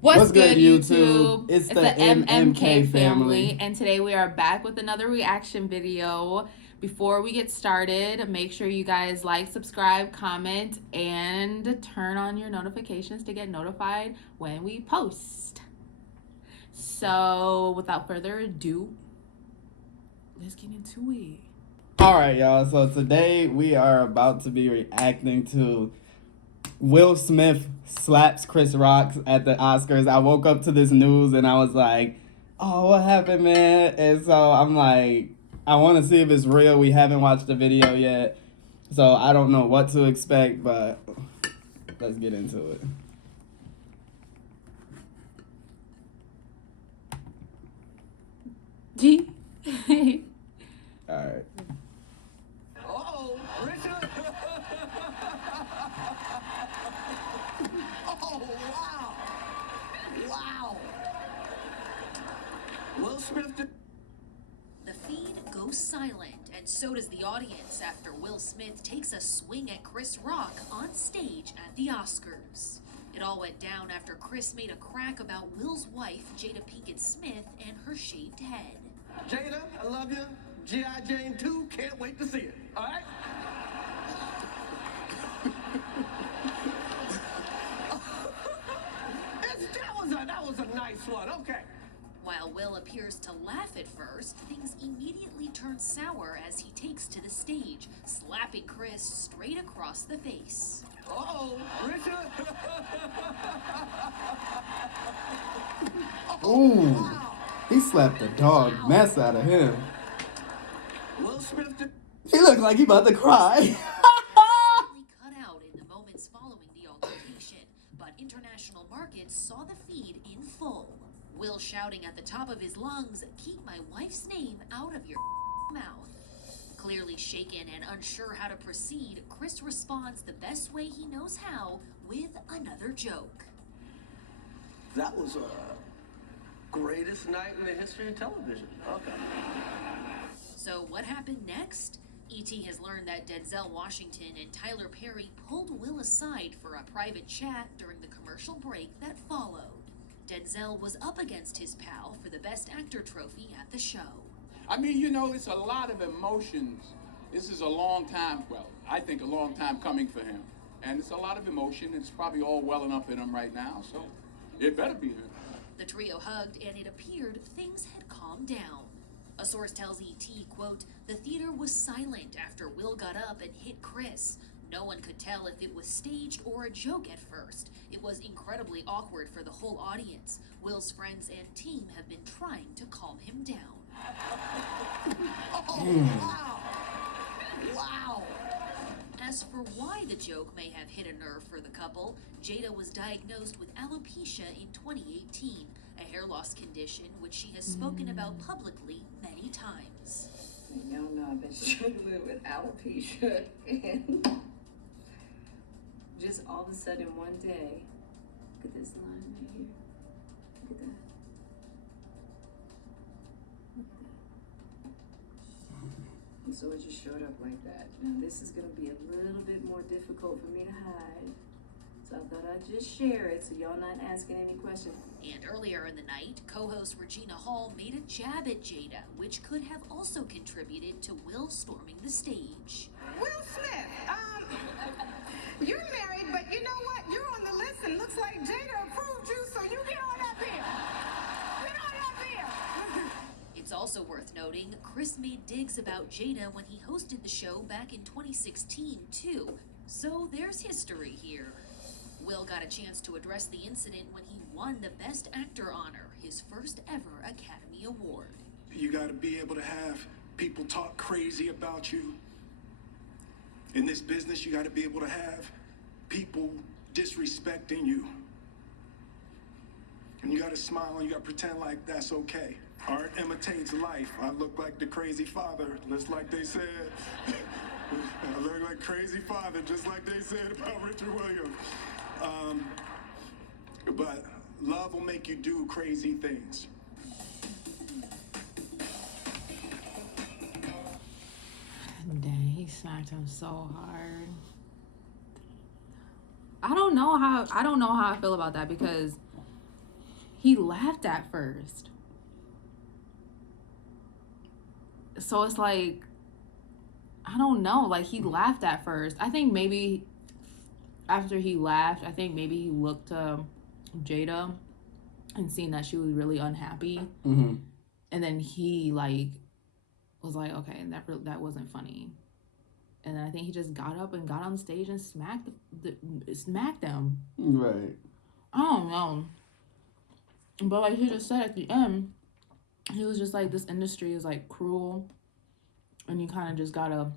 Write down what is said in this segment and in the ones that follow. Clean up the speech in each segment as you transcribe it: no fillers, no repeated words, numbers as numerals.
What's good, YouTube? It's the MMK family, and today we are back with another reaction video. Before we get started, make sure you guys like, subscribe, comment, and turn on your notifications to get notified when we post. So, without further ado, let's get into it. Alright, y'all. So today we are about to be reacting to Will Smith slaps Chris Rock at the Oscars. I woke up to this news and I was like, oh, what happened, man? And so I'm like, I want to see if it's real. We haven't watched the video yet. So I don't know what to expect, but let's get into it. G. Alright. Uh-oh, Richard. Oh, wow. Wow. Will Smith did... The feed goes silent, and so does the audience after Will Smith takes a swing at Chris Rock on stage at the Oscars. It all went down after Chris made a crack about Will's wife, Jada Pinkett Smith, and her shaved head. Jada, I love you. G.I. Jane 2, can't wait to see it. All right? that was a nice one. Okay. While Will appears to laugh at first, things immediately turn sour as he takes to the stage, slapping Chris straight across the face. Uh-oh, Richard. Ooh, Wow. he slapped the dog mess out of him. Will Smith did... He looks like he about to cry. Cut out in the moments following the altercation, but international markets saw the feed in full. Will shouting at the top of his lungs, "Keep my wife's name out of your mouth." Clearly shaken and unsure how to proceed, Chris responds the best way he knows how with another joke. That was a greatest night in the history of television. Okay. So what happened next? E.T. has learned that Denzel Washington and Tyler Perry pulled Will aside for a private chat during the commercial break that followed. Denzel was up against his pal for the Best Actor trophy at the show. I mean, you know, it's a lot of emotions. This is a long time, well, I think a long time coming for him. And it's a lot of emotion. It's probably all welling up in him right now, so it better be him. The trio hugged, and it appeared things had calmed down. A source tells E.T., quote, "The theater was silent after Will got up and hit Chris. No one could tell if it was staged or a joke at first. It was incredibly awkward for the whole audience. Will's friends and team have been trying to calm him down." Oh, wow. Wow. As for why the joke may have hit a nerve for the couple, Jada was diagnosed with alopecia in 2018, a hair loss condition which she has spoken about publicly many times. Y'all know I've been struggling with alopecia, and just all of a sudden one day, look at this line right here. Look at that. Look at that. So it just showed up like that. Now this is gonna be a little bit more difficult for me to hide. So I thought I'd just share it so y'all not asking any questions. And earlier in the night, co-host Regina Hall made a jab at Jada, which could have also contributed to Will storming the stage. Will Smith, you're married, but you know what? You're on the list and looks like Jada approved you, so you get on up here. Get on up here. It's also worth noting, Chris made digs about Jada when he hosted the show back in 2016, too. So there's history here. Will got a chance to address the incident when he won the Best Actor honor, his first ever Academy Award. You got to be able to have people talk crazy about you. In this business, you got to be able to have people disrespecting you. And you got to smile and you got to pretend like that's okay. Art imitates life. I look like the crazy father, just like they said. I look like crazy father, just like they said about Richard Williams. But love will make you do crazy things. Dang, he smacked him so hard. I don't know how I feel about that because he laughed at first. So it's like, I don't know. Like, he laughed at first. I think maybe after he laughed, I think maybe he looked to Jada and seen that she was really unhappy. Mm-hmm. And then he, like, was like, okay, that wasn't funny. And then I think he just got up and got on stage and smacked them. Right. I don't know. But like he just said at the end, he was just like, this industry is like cruel. And you kind of just gotta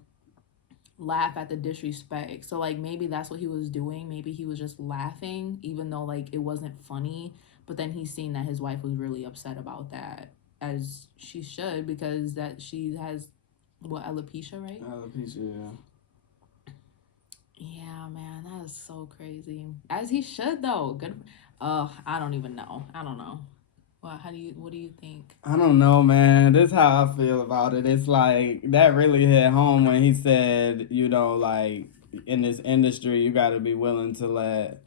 laugh at the disrespect. So like maybe that's what he was doing. Maybe he was just laughing, even though like it wasn't funny. But then he's seen that his wife was really upset about that, as she should, because that she has alopecia, right? Alopecia, yeah. Yeah, man, that is so crazy. As he should though. Good. I don't even know. I don't know. Well, what do you think? I don't know, man. This is how I feel about it. It's like that really hit home when he said, you know, like in this industry, you got to be willing to let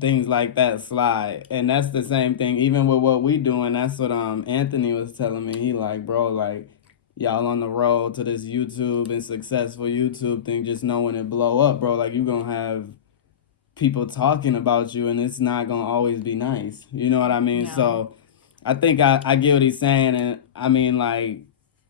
things like that slide. And that's the same thing, even with what we doing. That's what Anthony was telling me. He like, bro, like y'all on the road to this YouTube and successful YouTube thing, just know when it blow up, bro, like you gonna have people talking about you and it's not gonna always be nice. You know what I mean? Yeah. So I think I get what he's saying, and I mean, like,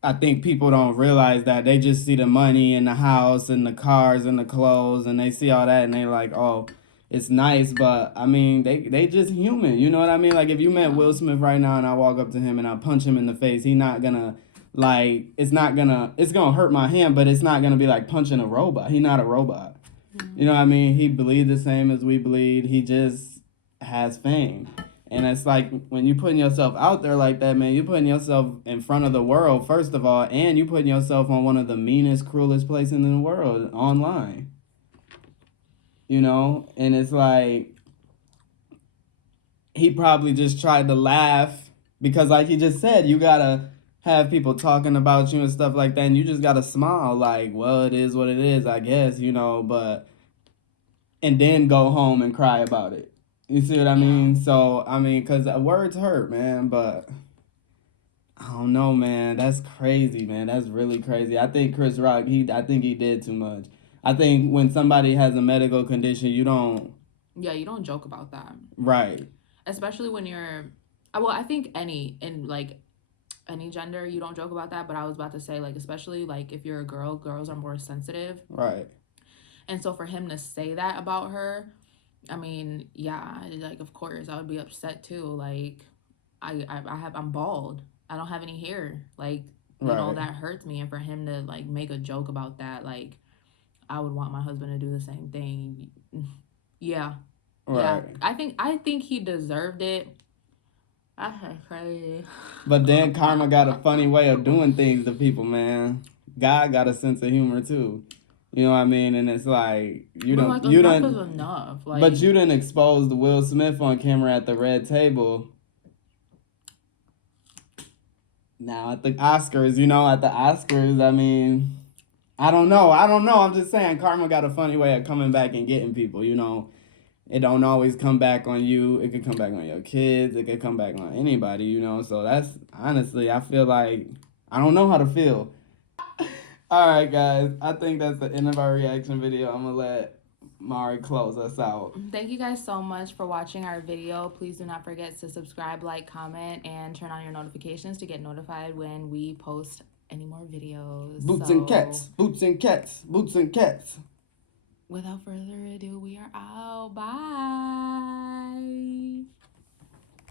I think people don't realize that. They just see the money and the house and the cars and the clothes, and they see all that and they like, oh, it's nice, but I mean, they just human. You know what I mean? Like if you met Will Smith right now and I walk up to him and I punch him in the face, he not gonna like, it's gonna hurt my hand, but it's not gonna be like punching a robot. He not a robot. You know what I mean? He bleeds the same as we bleed. He just has fame. And it's like when you putting yourself out there like that, man, you're putting yourself in front of the world, first of all, and you putting yourself on one of the meanest, cruelest places in the world, online. You know? And it's like he probably just tried to laugh because like he just said, you gotta have people talking about you and stuff like that, and you just gotta smile like, well, it is what it is, I guess, you know, but and then go home and cry about it. You see what I mean? So I mean, because words hurt, man, but I don't know, man. That's crazy, man. That's really crazy. I think Chris Rock, I think he did too much. I think when somebody has a medical condition, you don't joke about that. Right. Especially when you're, well, I think any gender, you don't joke about that, but I was about to say, like, especially, like, if you're a girl, girls are more sensitive. Right. And so for him to say that about her, I mean, yeah, like, of course, I would be upset, too. Like, I'm bald. I don't have any hair. Like, you know, that hurts me. And for him to, like, make a joke about that, like, I would want my husband to do the same thing. Yeah. Right. Yeah. I think he deserved it. That's crazy. But then karma got a funny way of doing things to people, man. God got a sense of humor too. You know what I mean? And it's like enough is enough. Like, but you didn't expose the Will Smith on camera at the red table. Now at the Oscars, I mean, I don't know. I'm just saying karma got a funny way of coming back and getting people, you know. It don't always come back on you. It could come back on your kids. It could come back on anybody, you know. So that's, honestly, I feel like, I don't know how to feel. All right, guys. I think that's the end of our reaction video. I'm going to let Mari close us out. Thank you guys so much for watching our video. Please do not forget to subscribe, like, comment, and turn on your notifications to get notified when we post any more videos. Boots and cats. Boots and cats. Boots and cats. Without further ado, we are out. Bye.